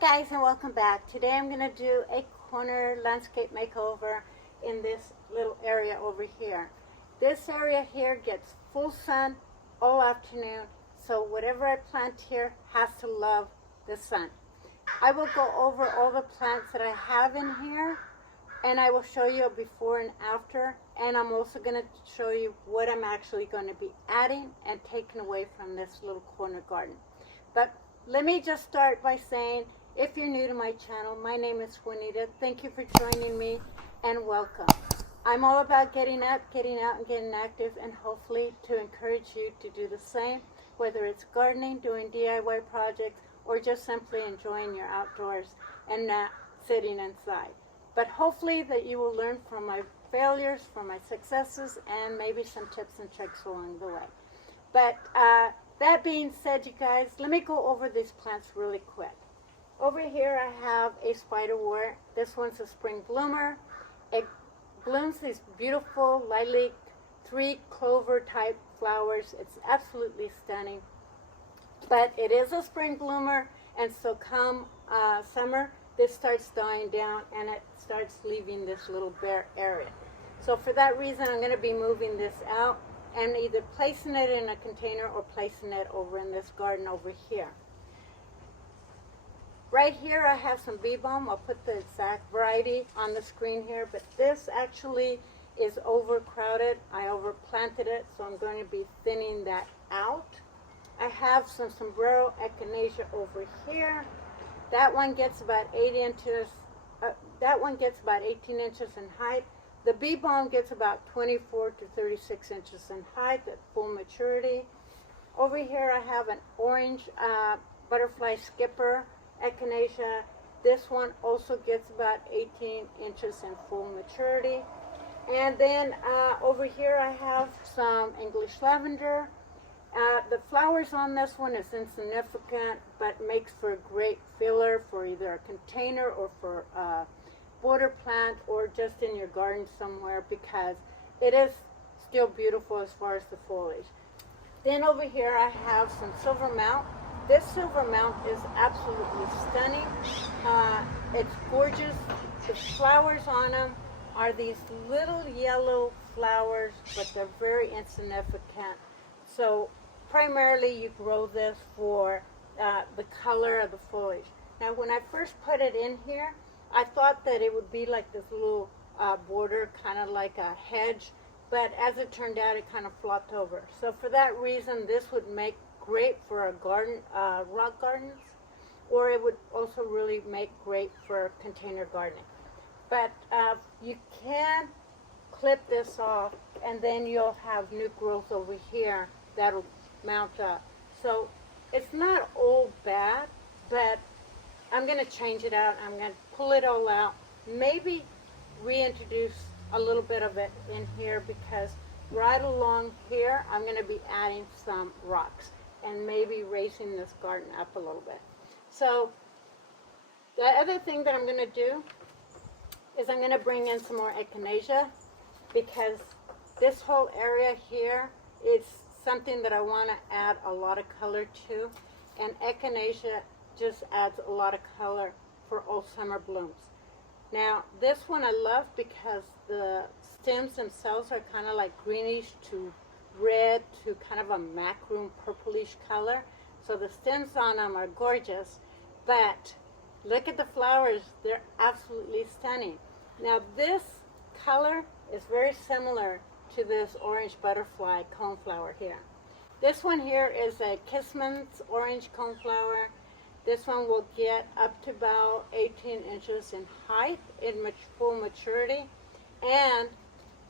guys, and welcome back. Today I'm going to do a corner landscape makeover in this little area over here. This area here gets full sun all afternoon, so whatever I plant here has to love the sun. I will go over all the plants that I have in here, and I will show you a before and after, and I'm also going to show you what I'm actually going to be adding and taking away from this little corner garden. But let me just start by saying, if you're new to my channel, my name is Juanita. Thank you for joining me and welcome. I'm all about getting up, getting out, and getting active, and hopefully to encourage you to do the same, whether it's gardening, doing DIY projects, or just simply enjoying your outdoors and not sitting inside. But hopefully that you will learn from my failures, from my successes, and maybe some tips and tricks along the way. But that being said, you guys, let me go over these plants really quick. Over here I have a spiderwort. This one's a spring bloomer. It blooms these beautiful lilac 3 clover type flowers. It's absolutely stunning. But it is a spring bloomer, and so come summer, this starts dying down and it starts leaving this little bare area. So for that reason, I'm going to be moving this out and either placing it in a container or placing it over in this garden over here. Right here I have some bee balm. I'll put the exact variety on the screen here, but this actually is overcrowded. I overplanted it, so I'm going to be thinning that out. I have some sombrero echinacea over here. That one gets about 8 inches. That one gets about 18 inches in height. The bee balm gets about 24 to 36 inches in height at full maturity. Over here I have an orange butterfly skipper echinacea. This one also gets about 18 inches in full maturity. And then over here I have some English lavender. The flowers on this one is insignificant, but makes for a great filler for either a container or for a border plant or just in your garden somewhere, because it is still beautiful as far as the foliage. Then over here I have some silver mount. This silver mount is absolutely stunning. It's gorgeous. The flowers on them are these little yellow flowers, but they're very insignificant. So primarily you grow this for the color of the foliage. Now when I first put it in here, I thought that it would be like this little border, kind of like a hedge, but as it turned out, it kind of flopped over. So for that reason, this would make great for a garden, rock gardens, or it would also really make great for container gardening. But you can clip this off, and then you'll have new growth over here that'll mount up. So it's not all bad, but I'm going to change it out. I'm going to pull it all out, maybe reintroduce a little bit of it in here, because right along here I'm going to be adding some rocks and maybe raising this garden up a little bit. So the other thing that I'm going to do is I'm going to bring in some more echinacea, because this whole area here is something that I want to add a lot of color to, and echinacea just adds a lot of color for all summer blooms. Now this one I love because the stems themselves are kind of like greenish to red to kind of a macaroon purplish color. So the stems on them are gorgeous, but look at the flowers, they're absolutely stunning. Now this color is very similar to this orange butterfly coneflower here. This one here is a Kissman's orange coneflower. This one will get up to about 18 inches in height in full maturity, and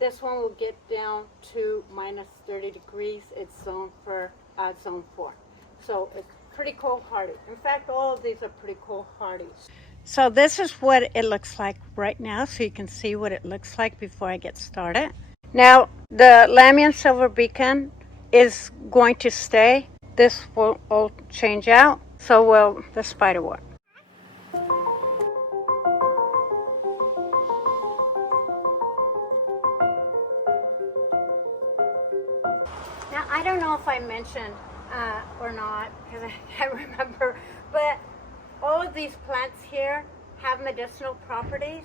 this one will get down to minus 30 degrees. It's zoned for zone 4. So it's pretty cold hardy. In fact, all of these are pretty cold hardy. So this is what it looks like right now, so you can see what it looks like before I get started. Now the Lamian silver beacon is going to stay. This will all change out. So will the spiderwort. Now I don't know if I mentioned or not, because I can't remember, but all of these plants here have medicinal properties.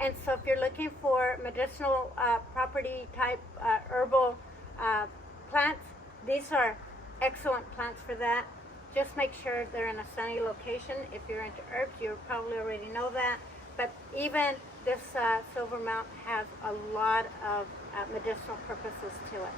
And so if you're looking for medicinal property type herbal plants, these are excellent plants for that. Just make sure they're in a sunny location. If you're into herbs, you probably already know that. But even this silver mount has a lot of medicinal purposes to it.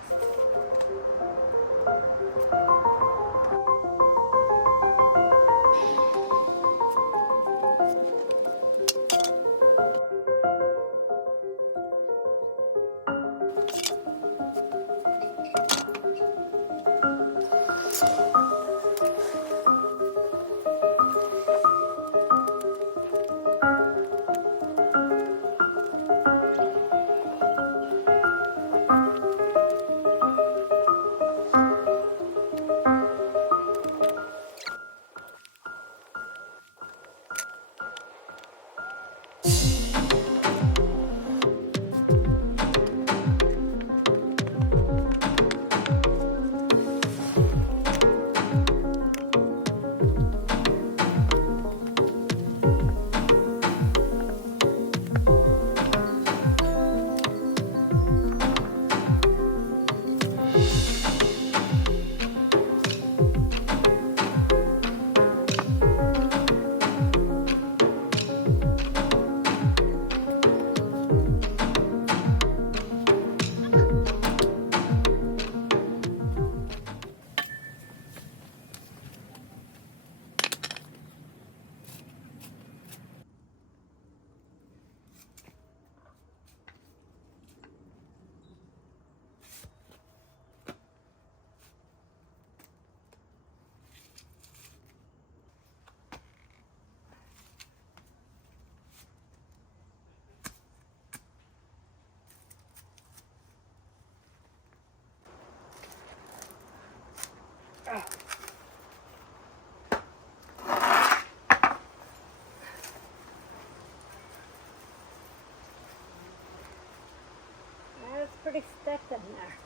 It's pretty stuck in there.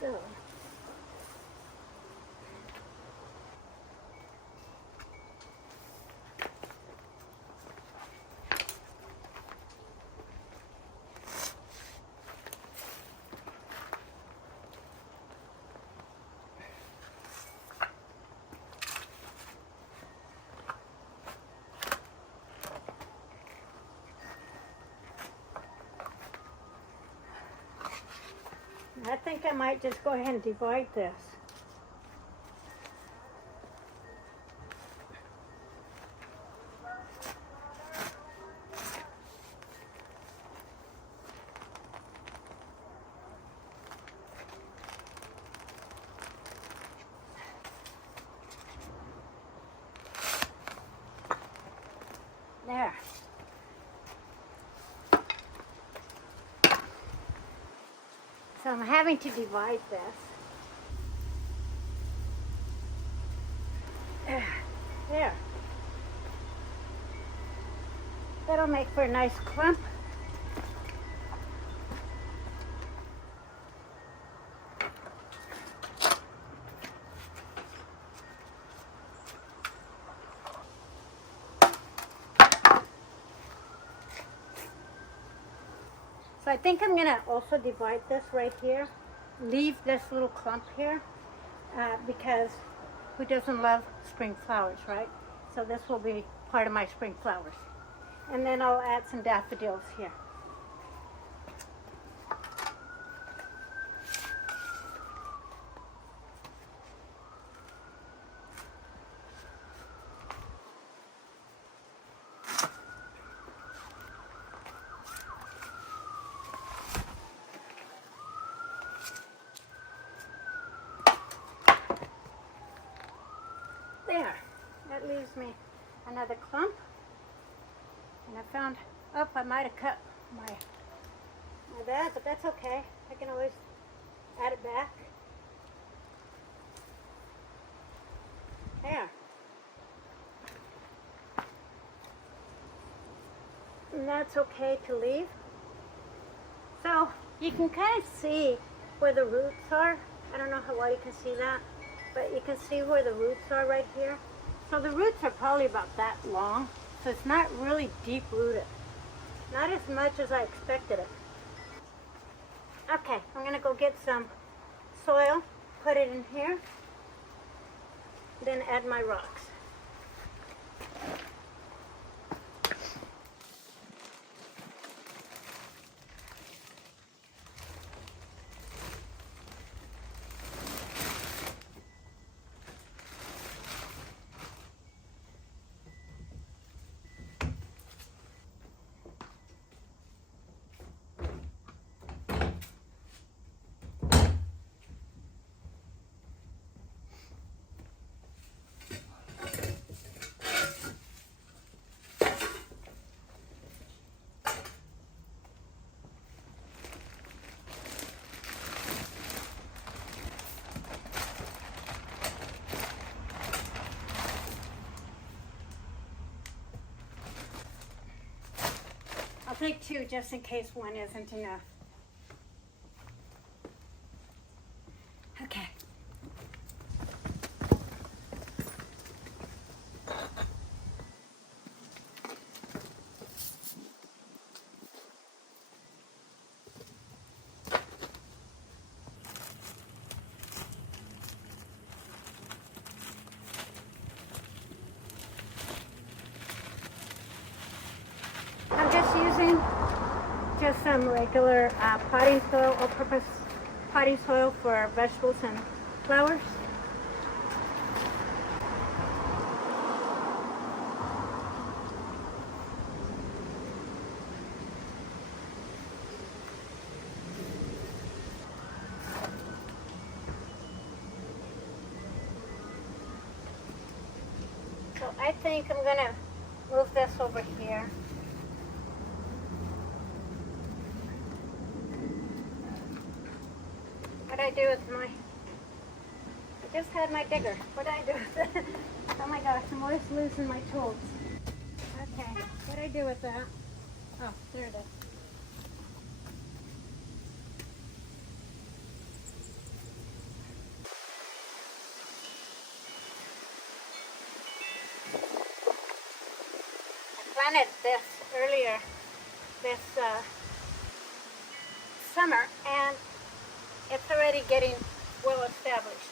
So I think I might just go ahead and divide this. There. So I'm having to divide this. There. That'll make for a nice clump. So I think I'm going to also divide this right here. Leave this little clump here because who doesn't love spring flowers, right? So this will be part of my spring flowers. And then I'll add some daffodils here. There, that leaves me another clump. And I found, oh, I might have cut my that, but that's okay. I can always add it back. There. And that's okay to leave. So you can kind of see where the roots are. I don't know how well you can see that, but you can see where the roots are right here. So the roots are probably about that long, so it's not really deep rooted. Not as much as I expected it. Okay, I'm gonna go get some soil, put it in here, then add my rocks. I'll take two just in case one isn't enough. Okay. I'm just using some regular potting soil, all-purpose potting soil for vegetables and flowers. So I think I'm gonna move this over here. What did I do with my, I just had my digger. What did I do with it? Oh my gosh, I'm always losing my tools. Okay, what did I do with that? Oh, there it is. I planted this earlier this summer, and it's already getting well established.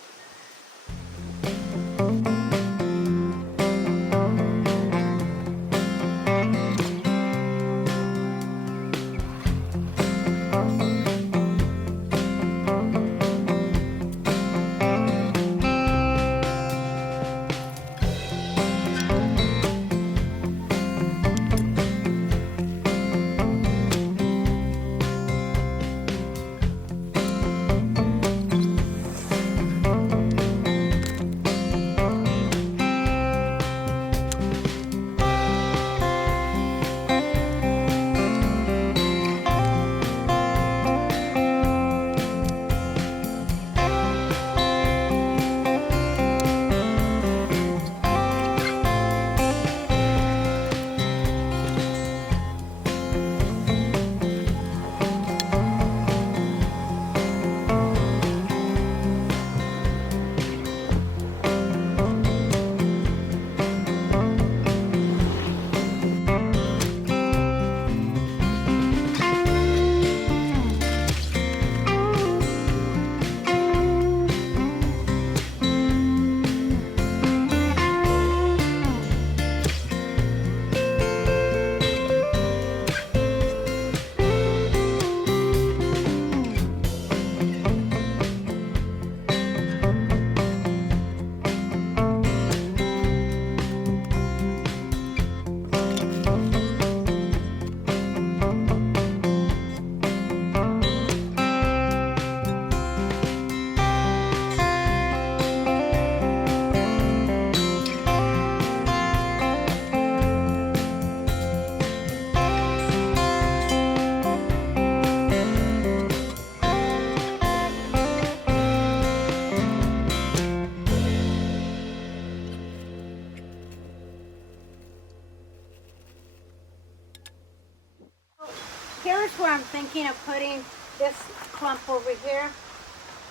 Here's where I'm thinking of putting this clump over here.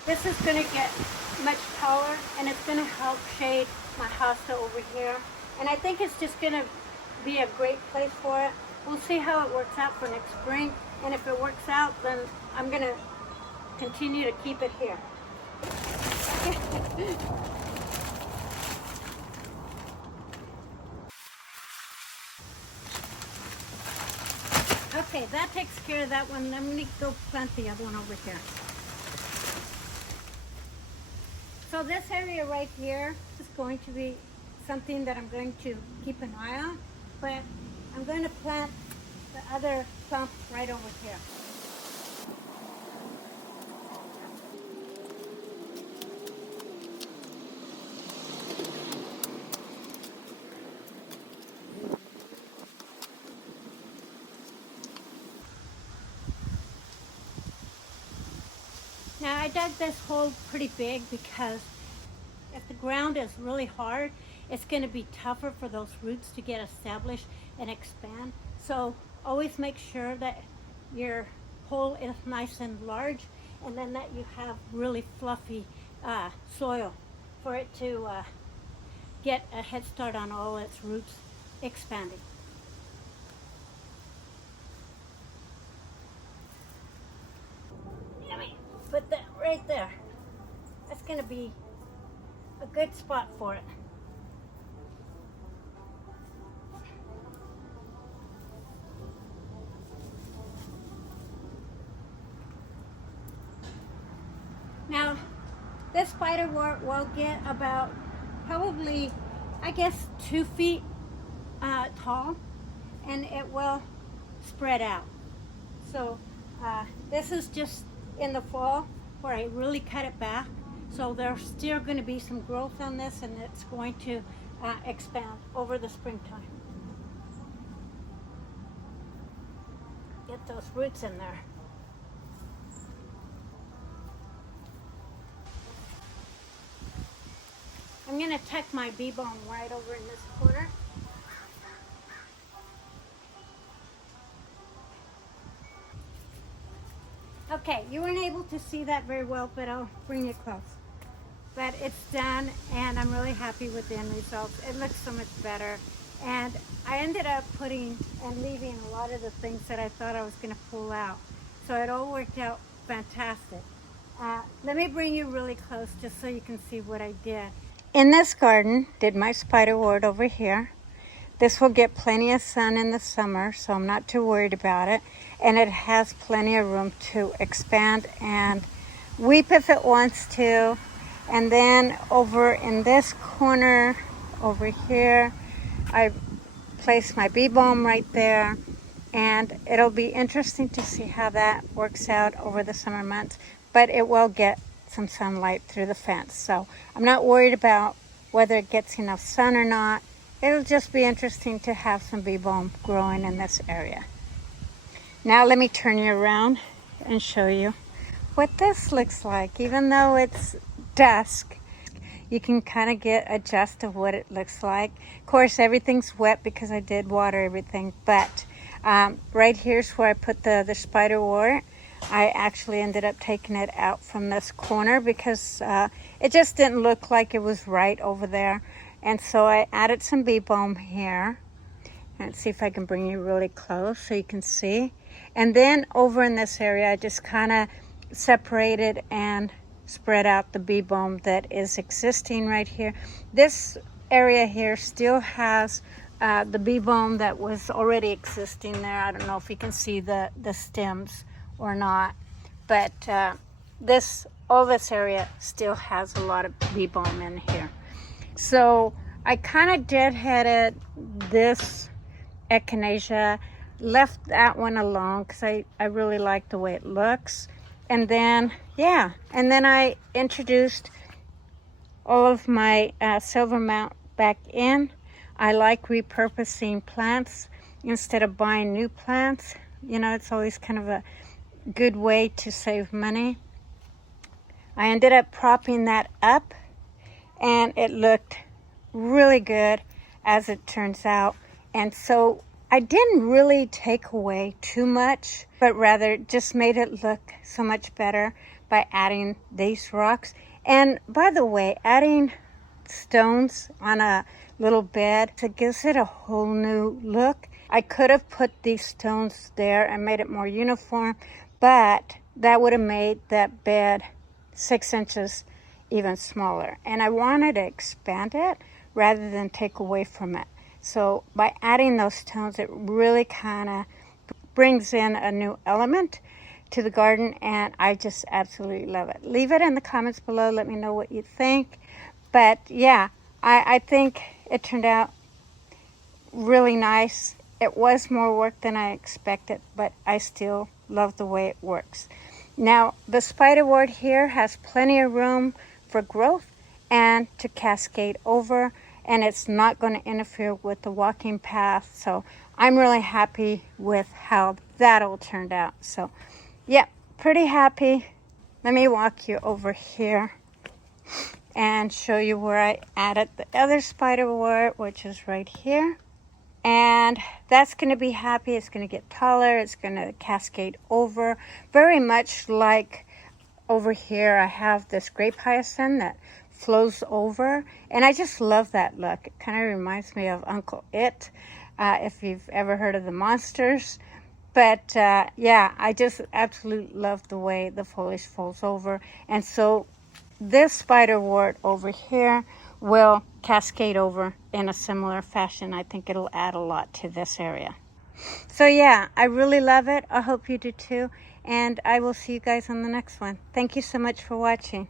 This is going to get much taller, and it's going to help shade my hosta over here. And I think it's just gonna be a great place for it. We'll see how it works out for next spring. And if it works out, then I'm gonna continue to keep it here. Okay, that takes care of that one. I'm gonna go plant the other one over here. So this area right here is going to be something that I'm going to keep an eye on, but I'm going to plant the other clump right over here. Now I dug this hole pretty big because if the ground is really hard, it's going to be tougher for those roots to get established and expand. So always make sure that your hole is nice and large, and then that you have really fluffy soil for it to get a head start on all its roots expanding. Put that right there. That's going to be a good spot for it. Now, this spiderwort will get about probably, I guess, 2 feet tall, and it will spread out. So this is just in the fall where I really cut it back. So there's still going to be some growth on this, and it's going to expand over the springtime. Get those roots in there. I'm going to tuck my bee balm right over in this corner. Okay, you weren't able to see that very well, but I'll bring it close. But it's done, and I'm really happy with the end results. It looks so much better. And I ended up putting and leaving a lot of the things that I thought I was going to pull out. So it all worked out fantastic. Let me bring you really close just so you can see what I did. In this garden, did my spiderwort over here. This will get plenty of sun in the summer, so I'm not too worried about it. And it has plenty of room to expand and weep if it wants to. And then over in this corner, over here, I placed my bee balm right there. And it'll be interesting to see how that works out over the summer months. But it will get some sunlight through the fence. So I'm not worried about whether it gets enough sun or not. It'll just be interesting to have some bee balm growing in this area. Now let me turn you around and show you what this looks like. Even though it's dusk, you can kind of get a gist of what it looks like. Of course, everything's wet because I did water everything, but right here's where I put the spiderwort. I actually ended up taking it out from this corner because it just didn't look like it was right over there. And so I added some bee balm here. Let's see if I can bring you really close so you can see. And then over in this area, I just kind of separated and spread out the bee balm that is existing right here. This area here still has the bee balm that was already existing there. I don't know if you can see the stems or not, but all this area still has a lot of bee balm in here. So I kind of deadheaded this Echinacea, left that one alone because I really like the way it looks. And then, yeah, and then I introduced all of my silver mount back in. I like repurposing plants instead of buying new plants. You know, it's always kind of a good way to save money. I ended up propping that up, and it looked really good as it turns out. And so I didn't really take away too much, but rather just made it look so much better by adding these rocks. And by the way, adding stones on a little bed. It gives it a whole new look. I could have put these stones there and made it more uniform, but that would have made that bed 6 inches even smaller. And I wanted to expand it rather than take away from it. So by adding those stones, it really kind of brings in a new element to the garden, and I just absolutely love it. Leave it in the comments below. Let me know what you think. But yeah, I think it turned out really nice. It was more work than I expected, but I still love the way it works. Now, the spiderwort here has plenty of room for growth and to cascade over, and it's not going to interfere with the walking path. So I'm really happy with how that all turned out. So yeah, pretty happy. Let me walk you over here and show you where I added the other spiderwort, which is right here. And that's going to be happy. It's going to get taller. It's going to cascade over. Very much like over here, I have this grape hyacinth that flows over. And I just love that look. It kind of reminds me of Uncle It, if you've ever heard of the monsters. But yeah, I just absolutely love the way the foliage folds over. And so this spiderwort over here will cascade over in a similar fashion. I think it'll add a lot to this area. So yeah, I really love it. I hope you do too. And I will see you guys on the next one. Thank you so much for watching.